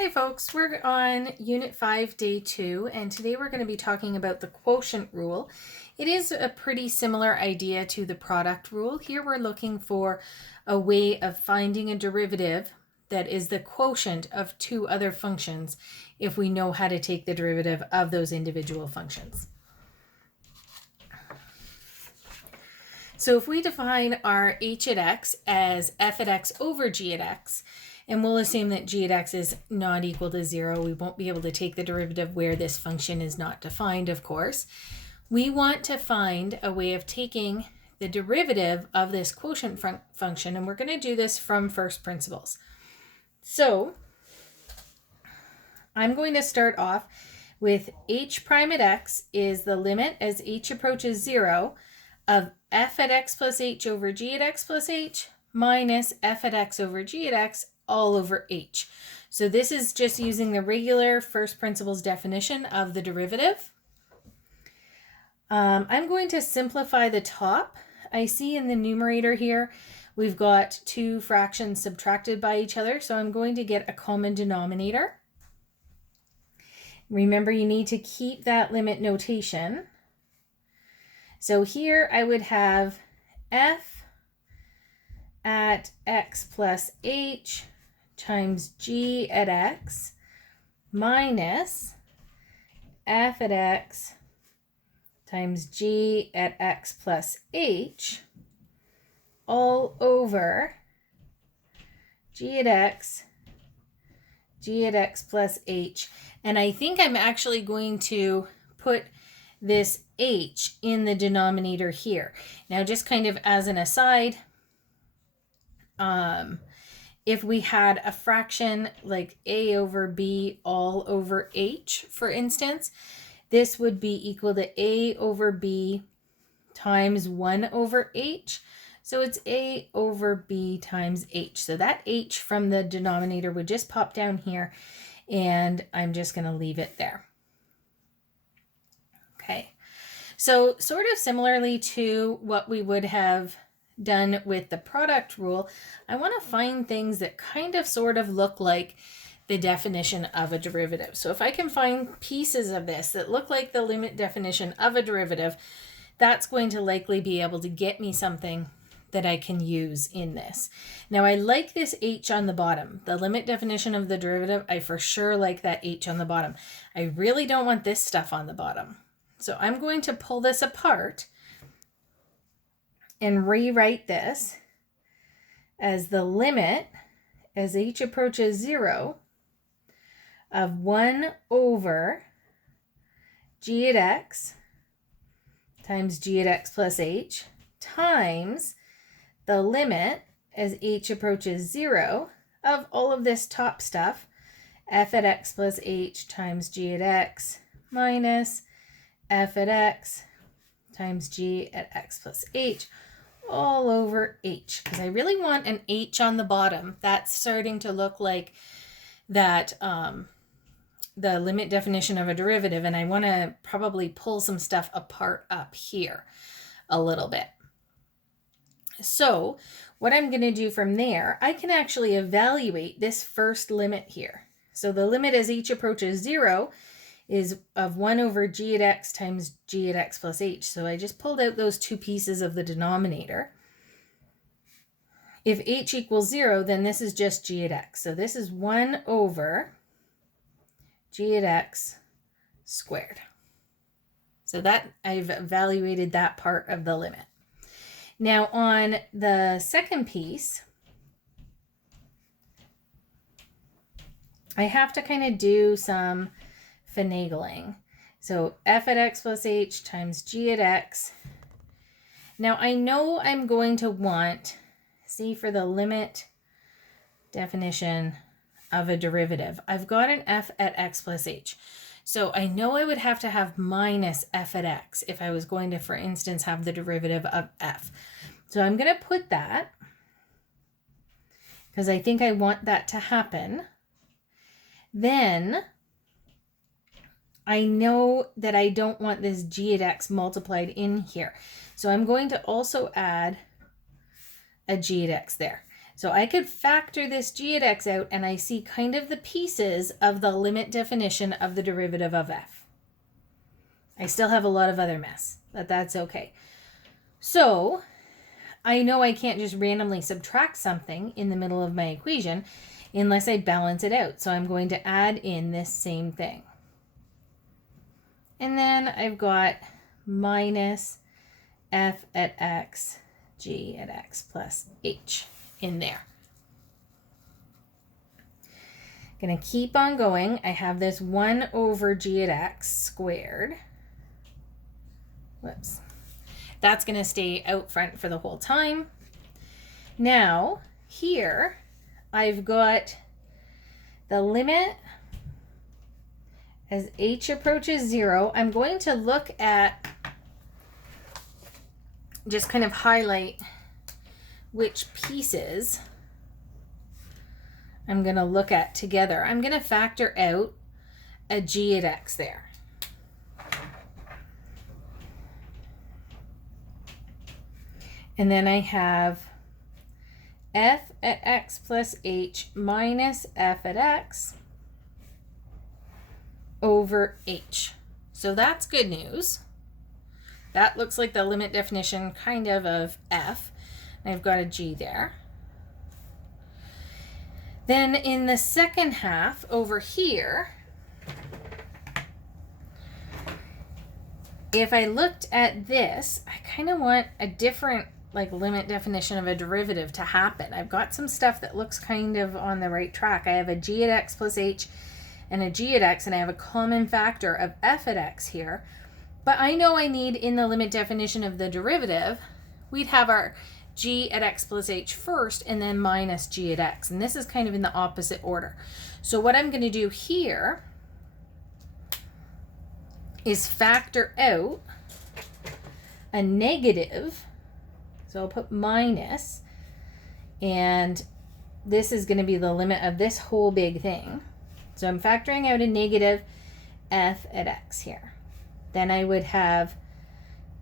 Hi folks, we're on Unit 5, Day 2, and today we're going to be talking about the quotient rule. It is a pretty similar idea to the product rule. Here we're looking for a way of finding a derivative that is the quotient of two other functions if we know how to take the derivative of those individual functions. So if we define our h at x as f at x over g at x, and we'll assume that g at x is not equal to 0. We won't be able to take the derivative where this function is not defined, of course. We want to find a way of taking the derivative of this quotient function, and we're going to do this from first principles. So I'm going to start off with h prime at x is the limit as h approaches 0 of f at x plus h over g at x plus h minus f at x over g at x all over h. So this is just using the regular first principles definition of the derivative. I'm going to simplify the top. I see in the numerator here we've got two fractions subtracted by each other, so I'm going to get a common denominator. Remember, you need to keep that limit notation. So here I would have f at x plus h times g at x minus f at x times g at x plus h all over g at x plus h. And I think I'm actually going to put this h in the denominator here. Now, just kind of as an aside, if we had a fraction like a over b all over h, for instance, this would be equal to a over b times 1 over h. So it's a over b times h. So that h from the denominator would just pop down here, and I'm just going to leave it there. Okay, so sort of similarly to what we would have done with the product rule, I want to find things that kind of sort of look like the definition of a derivative. So if I can find pieces of this that look like the limit definition of a derivative, that's going to likely be able to get me something that I can use in this. Now, I like this h on the bottom. The limit definition of the derivative, I for sure like that h on the bottom. I really don't want this stuff on the bottom. So I'm going to pull this apart and rewrite this as the limit as h approaches 0 of 1 over g at x times g at x plus h times the limit as h approaches 0 of all of this top stuff, f at x plus h times g at x minus f at x times g at x plus h all over h, because I really want an h on the bottom. That's starting to look like that the limit definition of a derivative, and I want to probably pull some stuff apart up here a little bit. So what I'm going to do from there, I can actually evaluate this first limit here. So the limit as h approaches 0 is of 1 over g at x times g at x plus h. So I just pulled out those two pieces of the denominator. If h equals 0, then this is just g at x. So this is 1 over g at x squared. So that I've evaluated that part of the limit. Now on the second piece, I have to kind of do some finagling. So f at x plus h times g at x. Now I know I'm going to want, see, for the limit definition of a derivative, I've got an f at x plus h. So I know I would have to have minus f at x if I was going to, for instance, have the derivative of f. So I'm going to put that because I think I want that to happen. Then I know that I don't want this g at x multiplied in here. So I'm going to also add a g at x there. So I could factor this g at x out, and I see kind of the pieces of the limit definition of the derivative of f. I still have a lot of other mess, but that's okay. So I know I can't just randomly subtract something in the middle of my equation unless I balance it out. So I'm going to add in this same thing. And then I've got minus f at x, g at x plus h in there. Going to keep on going. I have this 1 over g at x squared. Whoops. That's going to stay out front for the whole time. Now, here, I've got the limit as h approaches 0. I'm going to look at, just kind of highlight which pieces I'm going to look at together. I'm going to factor out a g at x there. And then I have f at x plus h minus f at x over h. So that's good news. That looks like the limit definition kind of f. I've got a g there. Then in the second half over here, if I looked at this, I kind of want a different limit definition of a derivative to happen. I've got some stuff that looks kind of on the right track. I have a g at x plus h and a g at x, and I have a common factor of f at x here. But I know I need, in the limit definition of the derivative, we'd have our g at x plus h first and then minus g at x. And this is kind of in the opposite order. So what I'm going to do here is factor out a negative. So I'll put minus, and this is going to be the limit of this whole big thing. So I'm factoring out a negative f at x here. Then I would have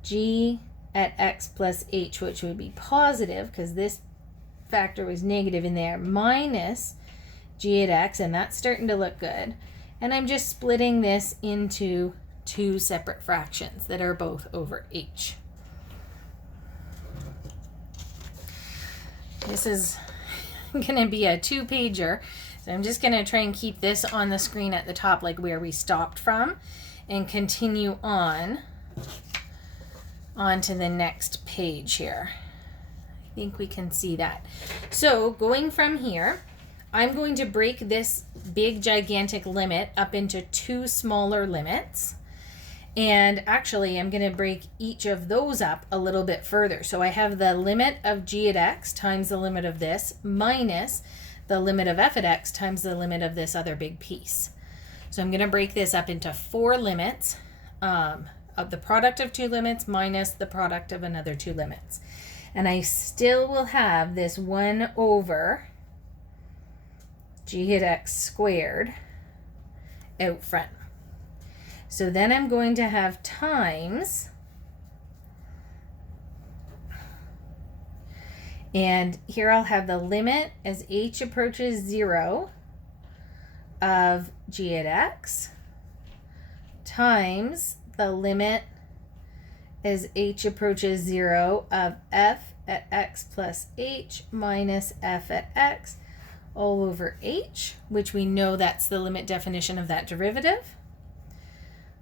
g at x plus h, which would be positive because this factor was negative in there, minus g at x, and that's starting to look good. And I'm just splitting this into two separate fractions that are both over h. This is going to be a 2-pager, so I'm just going to try and keep this on the screen at the top, like where we stopped from, and continue on to the next page here. I think we can see that. So going from here, I'm going to break this big gigantic limit up into 2 smaller limits. And actually, I'm going to break each of those up a little bit further. So I have the limit of g at x times the limit of this minus the limit of f at x times the limit of this other big piece. So I'm going to break this up into 4 limits of the product of 2 limits minus the product of another 2 limits. And I still will have this 1 over g at x squared out front. So then I'm going to have times, and here I'll have the limit as h approaches 0 of g at x times the limit as h approaches 0 of f at x plus h minus f at x all over h, which we know that's the limit definition of that derivative,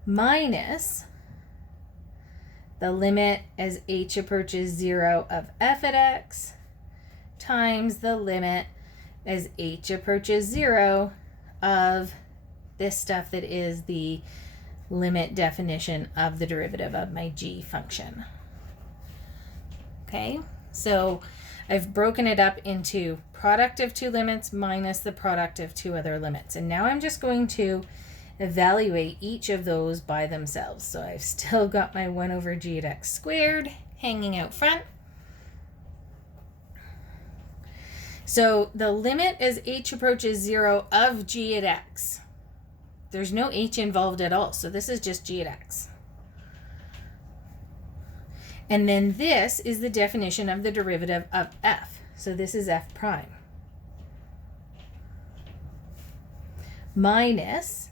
minus the limit as h approaches 0 of f at x times the limit as h approaches 0 of this stuff that is the limit definition of the derivative of my g function. Okay, so I've broken it up into product of 2 limits minus the product of 2 other limits. And now I'm just going to evaluate each of those by themselves. So I've still got my 1 over g at x squared hanging out front. So the limit as h approaches 0 of g at x, there's no h involved at all. So this is just g at x. And then this is the definition of the derivative of f. so this is f prime, minus,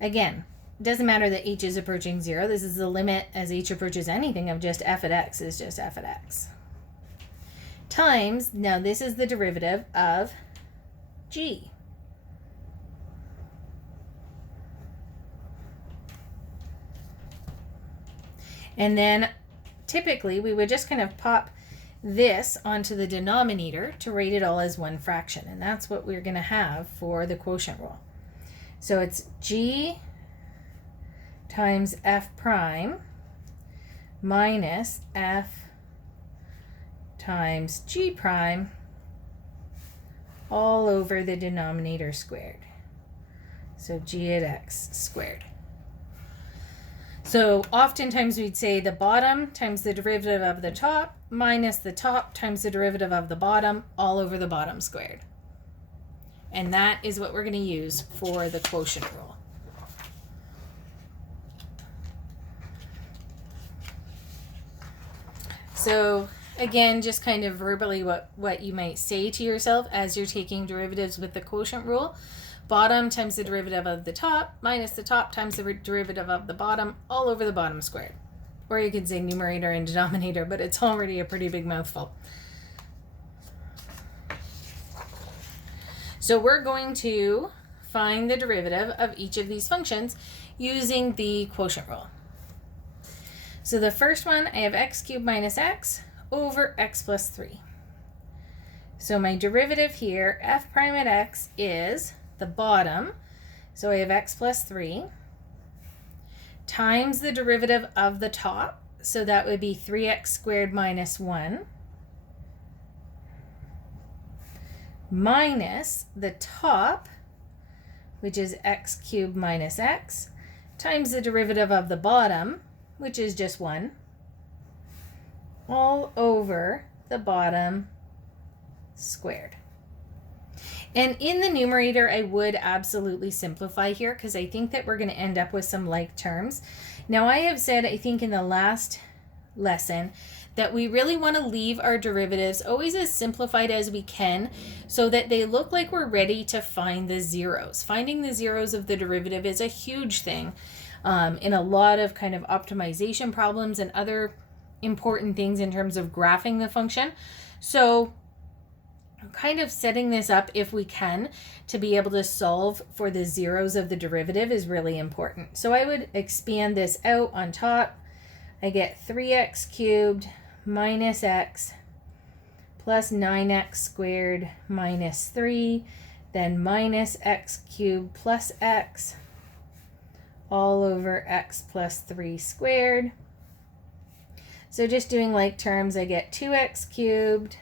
again, it doesn't matter that h is approaching 0. This is the limit as h approaches anything of just f at x is just f at x. Times, now this is the derivative of g. And then typically we would just kind of pop this onto the denominator to write it all as one fraction. And that's what we're going to have for the quotient rule. So it's g times f prime minus f times g prime all over the denominator squared. So g at x squared. So oftentimes we'd say the bottom times the derivative of the top minus the top times the derivative of the bottom all over the bottom squared. And that is what we're going to use for the quotient rule. So again, just kind of verbally what you might say to yourself as you're taking derivatives with the quotient rule. Bottom times the derivative of the top minus the top times the derivative of the bottom all over the bottom squared. Or you could say numerator and denominator, but it's already a pretty big mouthful. So we're going to find the derivative of each of these functions using the quotient rule. So the first one, I have x cubed minus x over x plus 3. So my derivative here, f prime at x, is the bottom. So I have x plus 3 times the derivative of the top. So that would be 3x squared minus 1 minus the top, which is x cubed minus x, times the derivative of the bottom, which is just 1, all over the bottom squared. And in the numerator, I would absolutely simplify here because I think that we're going to end up with some like terms. Now, I have said, I think in the last lesson, that we really want to leave our derivatives always as simplified as we can so that they look like we're ready to find the zeros. Finding the zeros of the derivative is a huge thing in a lot of kind of optimization problems and other important things in terms of graphing the function. So kind of setting this up, if we can, to be able to solve for the zeros of the derivative is really important. So I would expand this out on top. I get 3x cubed minus x plus 9x squared minus 3, then minus x cubed plus x all over x plus 3 squared. So just doing like terms, I get 2x cubed,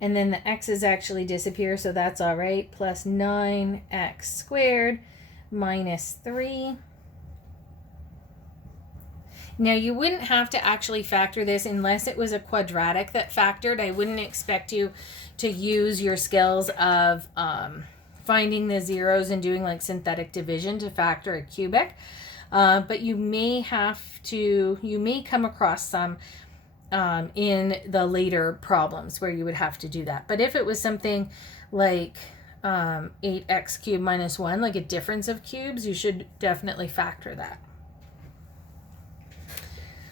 and then the x's actually disappear, so that's all right, plus 9x squared minus 3. Now, you wouldn't have to actually factor this unless it was a quadratic that factored. I wouldn't expect you to use your skills of finding the zeros and doing like synthetic division to factor a cubic. But you may come across some in the later problems where you would have to do that. But if it was something like 8x cubed minus 1, like a difference of cubes, you should definitely factor that.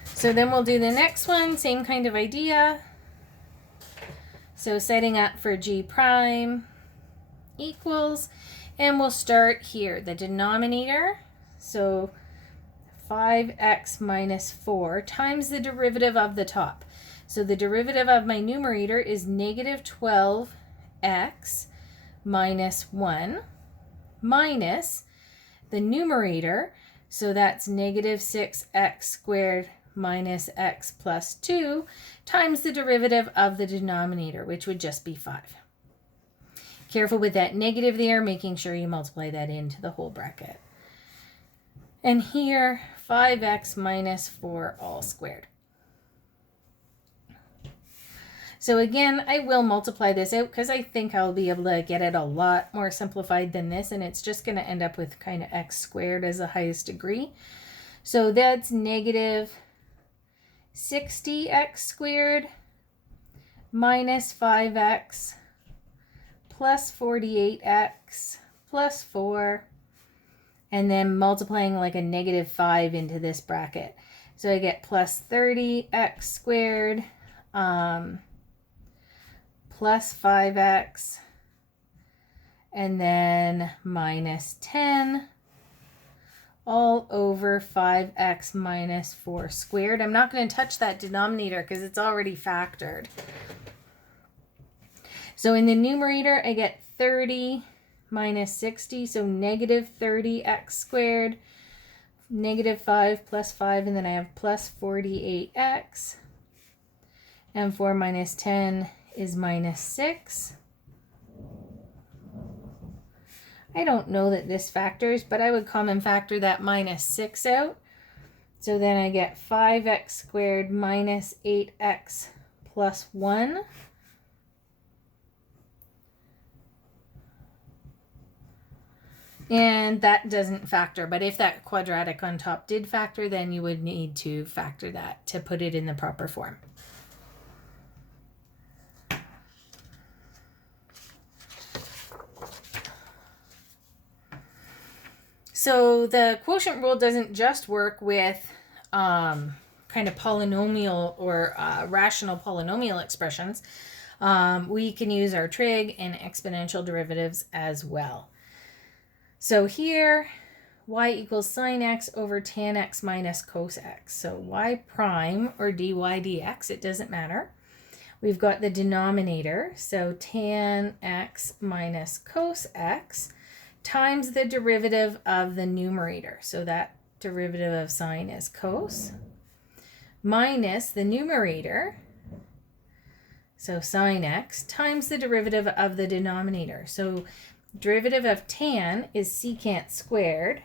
So then we'll do the next one, same kind of idea. So setting up for g prime equals, and we'll start here, the denominator, so 5x minus 4 times the derivative of the top. So the derivative of my numerator is negative 12x minus 1 minus the numerator, so that's negative 6x squared minus x plus 2 times the derivative of the denominator, which would just be 5. Careful with that negative there, making sure you multiply that into the whole bracket. And here, 5x minus 4 all squared. So again, I will multiply this out because I think I'll be able to get it a lot more simplified than this, and it's just going to end up with kind of x squared as the highest degree. So that's negative 60x squared minus 5x plus 48x plus 4, and then multiplying like a negative 5 into this bracket. So I get plus 30x squared plus 5x, and then minus 10 all over 5x minus 4 squared. I'm not going to touch that denominator because it's already factored. So in the numerator, I get 30 minus 60, so negative 30x squared, negative 5 plus 5, and then I have plus 48x. And 4 minus 10 is minus 6. I don't know that this factors, but I would common factor that minus 6 out. So then I get 5x squared minus 8x plus 1. And that doesn't factor, but if that quadratic on top did factor, then you would need to factor that to put it in the proper form. So the quotient rule doesn't just work with kind of polynomial or rational polynomial expressions. We can use our trig and exponential derivatives as well. So here, y equals sine x over tan x minus cos x. So y prime or dy dx, it doesn't matter. We've got the denominator, so tan x minus cos x times the derivative of the numerator. So that derivative of sine is cos, minus the numerator, so sine x, times the derivative of the denominator. So derivative of tan is secant squared,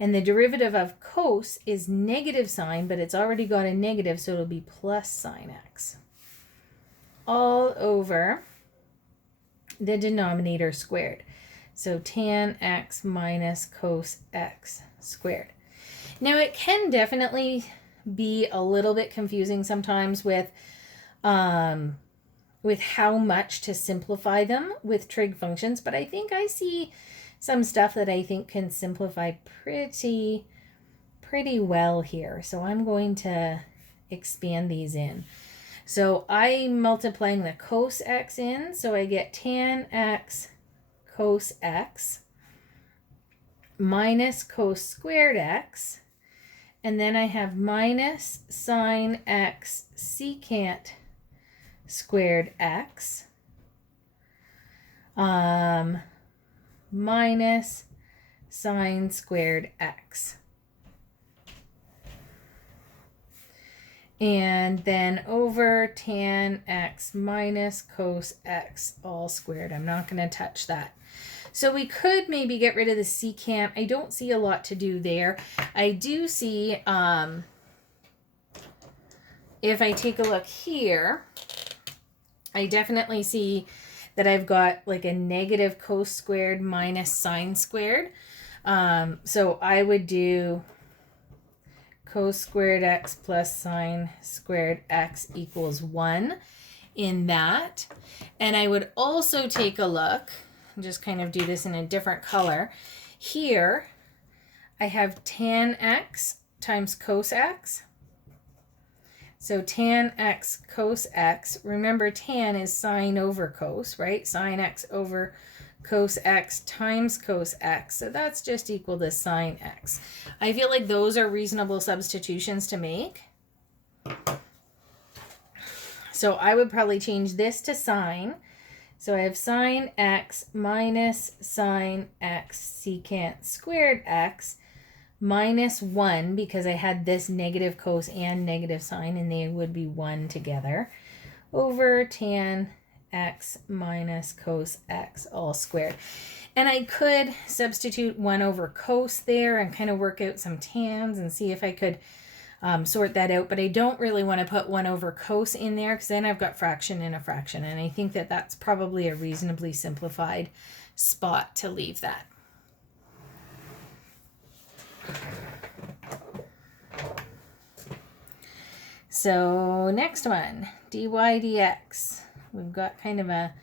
and the derivative of cos is negative sine, but it's already got a negative, so it'll be plus sine x, all over the denominator squared. So tan x minus cos x squared. Now it can definitely be a little bit confusing sometimes with how much to simplify them with trig functions, but I think I see some stuff that I think can simplify pretty well here. So I'm going to expand these in. So I'm multiplying the cos x in, so I get tan x cos x minus cos squared x, and then I have minus sine x secant squared x minus sine squared x. And then over tan x minus cos x all squared. I'm not going to touch that. So we could maybe get rid of the secant. I don't see a lot to do there. I do see, if I take a look here, I definitely see that I've got like a negative cos squared minus sine squared. So I would do cos squared x plus sine squared x equals 1 in that. And I would also take a look, and just kind of do this in a different color. Here, I have tan x times cos x. So tan x cos x, remember tan is sine over cos, right? Sine x over cos x times cos x. So that's just equal to sine x. I feel like those are reasonable substitutions to make. So I would probably change this to sine. So I have sine x minus sine x secant squared x minus 1, because I had this negative cos and negative sine, and they would be 1 together, over tan x minus cos x all squared. And I could substitute 1 over cos there and kind of work out some tans and see if I could sort that out. But I don't really want to put 1 over cos in there, because then I've got fraction and a fraction. And I think that that's probably a reasonably simplified spot to leave that. So next one, dy dx. We've got kind of a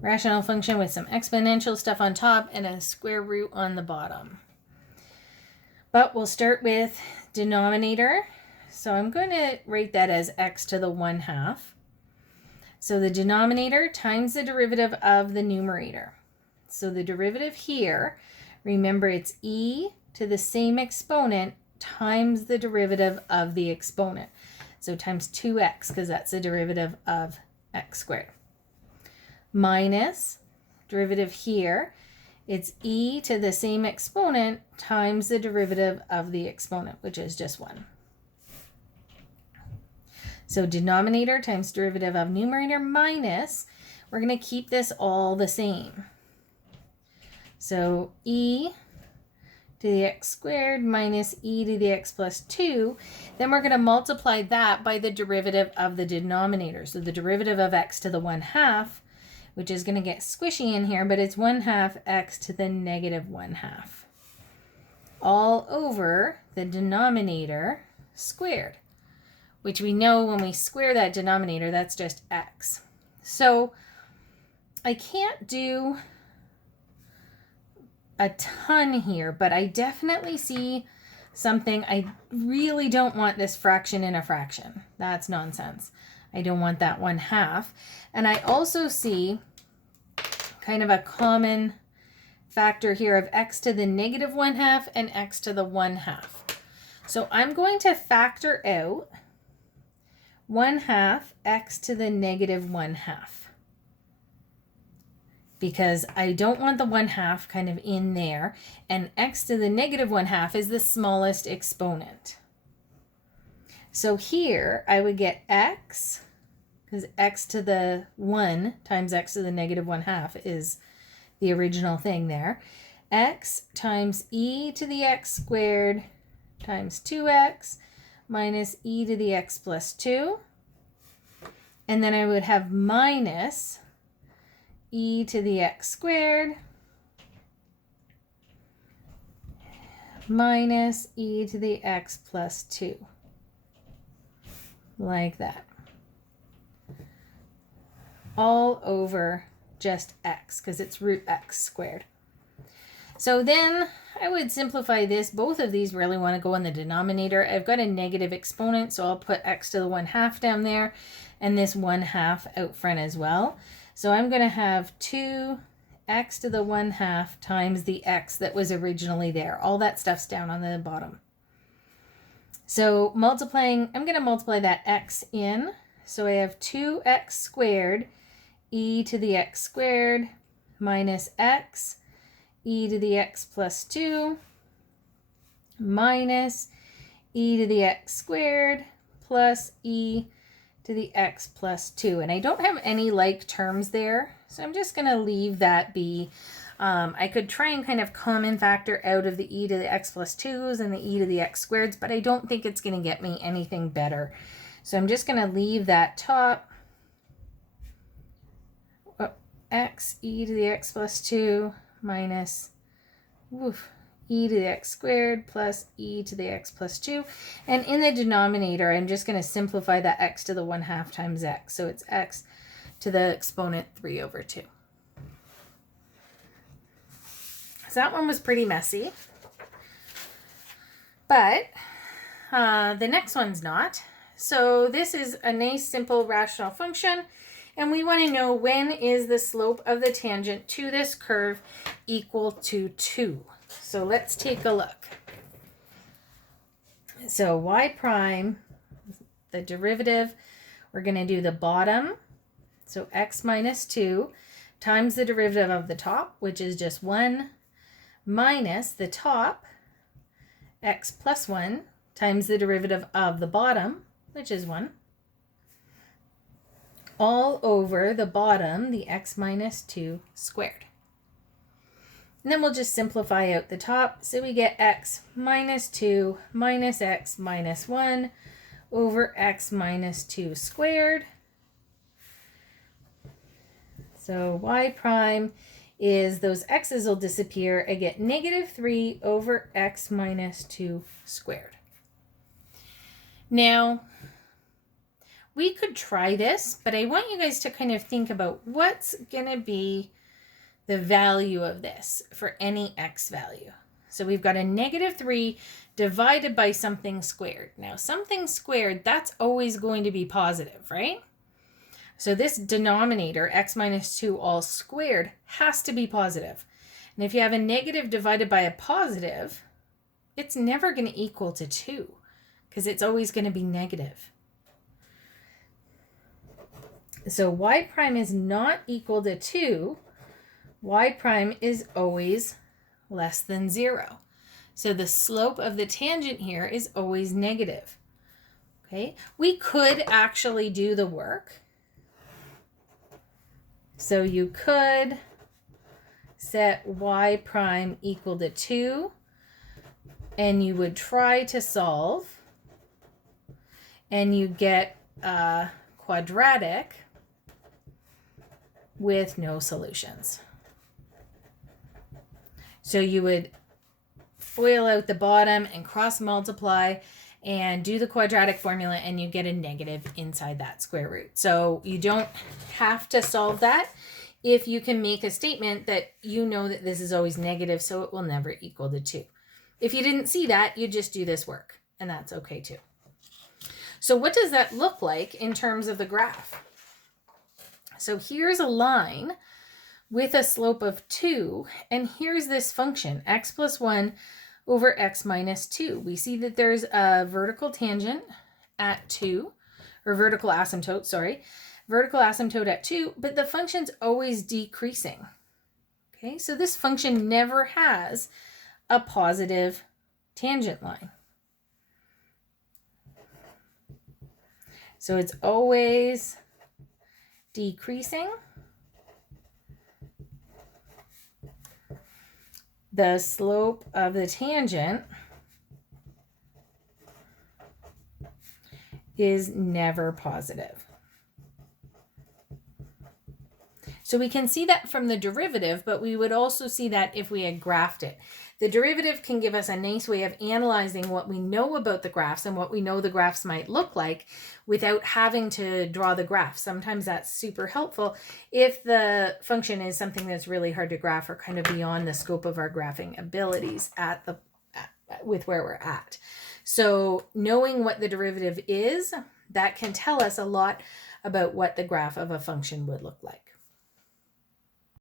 rational function with some exponential stuff on top and a square root on the bottom. But we'll start with denominator. So I'm going to write that as x to the 1/2. So the denominator times the derivative of the numerator. So the derivative here, remember it's e to the same exponent times the derivative of the exponent. So times 2x, because that's the derivative of x squared. Minus derivative here, it's e to the same exponent times the derivative of the exponent, which is just 1. So denominator times derivative of numerator minus, we're going to keep this all the same. So e to the x squared minus e to the x plus 2. Then we're going to multiply that by the derivative of the denominator. So the derivative of x to the 1/2, which is going to get squishy in here, but it's 1/2 x to the negative 1/2. All over the denominator squared, which we know when we square that denominator, that's just x. So I can't do a ton here, but I definitely see something. I really don't want this fraction in a fraction. That's nonsense. I don't want that 1/2. And I also see kind of a common factor here of x to the negative 1/2 and x to the 1/2. So I'm going to factor out 1/2 x to the negative 1/2. Because I don't want the 1/2 kind of in there, and x to the negative 1/2 is the smallest exponent. So here I would get x, because x to the 1 times x to the negative 1/2 is the original thing there. X times e to the x squared times 2x minus e to the x plus 2. And then I would have minus e to the x squared minus e to the x plus 2. Like that. All over just x, because it's root x squared. So then I would simplify this. Both of these really want to go in the denominator. I've got a negative exponent, so I'll put x to the 1/2 down there, and this 1/2 out front as well. So I'm going to have 2x to the 1/2 times the x that was originally there. All that stuff's down on the bottom. So multiplying, I'm going to multiply that x in. So I have 2x squared e to the x squared minus x e to the x plus 2 minus e to the x squared plus e to the x plus 2. And I don't have any like terms there, so I'm just going to leave that be. I could try and kind of common factor out of the e to the x plus 2s and the e to the x squareds, but I don't think it's going to get me anything better. So I'm just going to leave that top x e to the x plus 2 minus e to the x squared plus e to the x plus 2. And in the denominator, I'm just going to simplify that x to the 1/2 times x. So it's x to the exponent 3/2. So that one was pretty messy. But the next one's not. So this is a nice simple rational function. And we want to know, when is the slope of the tangent to this curve equal to 2? So let's take a look. So y prime, the derivative, we're going to do the bottom. So x minus 2 times the derivative of the top, which is just 1, minus the top, x plus 1, times the derivative of the bottom, which is 1. All over the bottom, the x minus 2 squared. And then we'll just simplify out the top. So we get x minus 2 minus x minus 1 over x minus 2 squared. So y prime is, those x's will disappear. I get negative 3 over x minus 2 squared. Now, we could try this, but I want you guys to kind of think about what's going to be the value of this for any x value. So we've got a -3 divided by something squared. Now, something squared, that's always going to be positive, right? So this denominator, x minus 2 all squared, has to be positive. And if you have a negative divided by a positive, it's never going to equal to 2 because it's always going to be negative. So y prime is not equal to 2. Y prime is always less than 0. So the slope of the tangent here is always negative. Okay, we could actually do the work. So you could set y prime equal to 2, and you would try to solve, and you get a quadratic with no solutions. So you would FOIL out the bottom and cross multiply and do the quadratic formula, and you get a negative inside that square root. So you don't have to solve that if you can make a statement that you know that this is always negative, so it will never equal to 2. If you didn't see that, you just do this work, and that's okay too. So what does that look like in terms of the graph? So here's a line with a slope of 2, and here's this function, x plus 1 over x minus 2. We see that there's a vertical tangent at 2, or vertical asymptote, sorry. Vertical asymptote at 2, but the function's always decreasing. Okay, so this function never has a positive tangent line. So it's always decreasing. The slope of the tangent is never positive. So we can see that from the derivative, but we would also see that if we had graphed it. The derivative can give us a nice way of analyzing what we know about the graphs and what we know the graphs might look like without having to draw the graph. Sometimes that's super helpful if the function is something that's really hard to graph or kind of beyond the scope of our graphing abilities with where we're at. So knowing what the derivative is, that can tell us a lot about what the graph of a function would look like.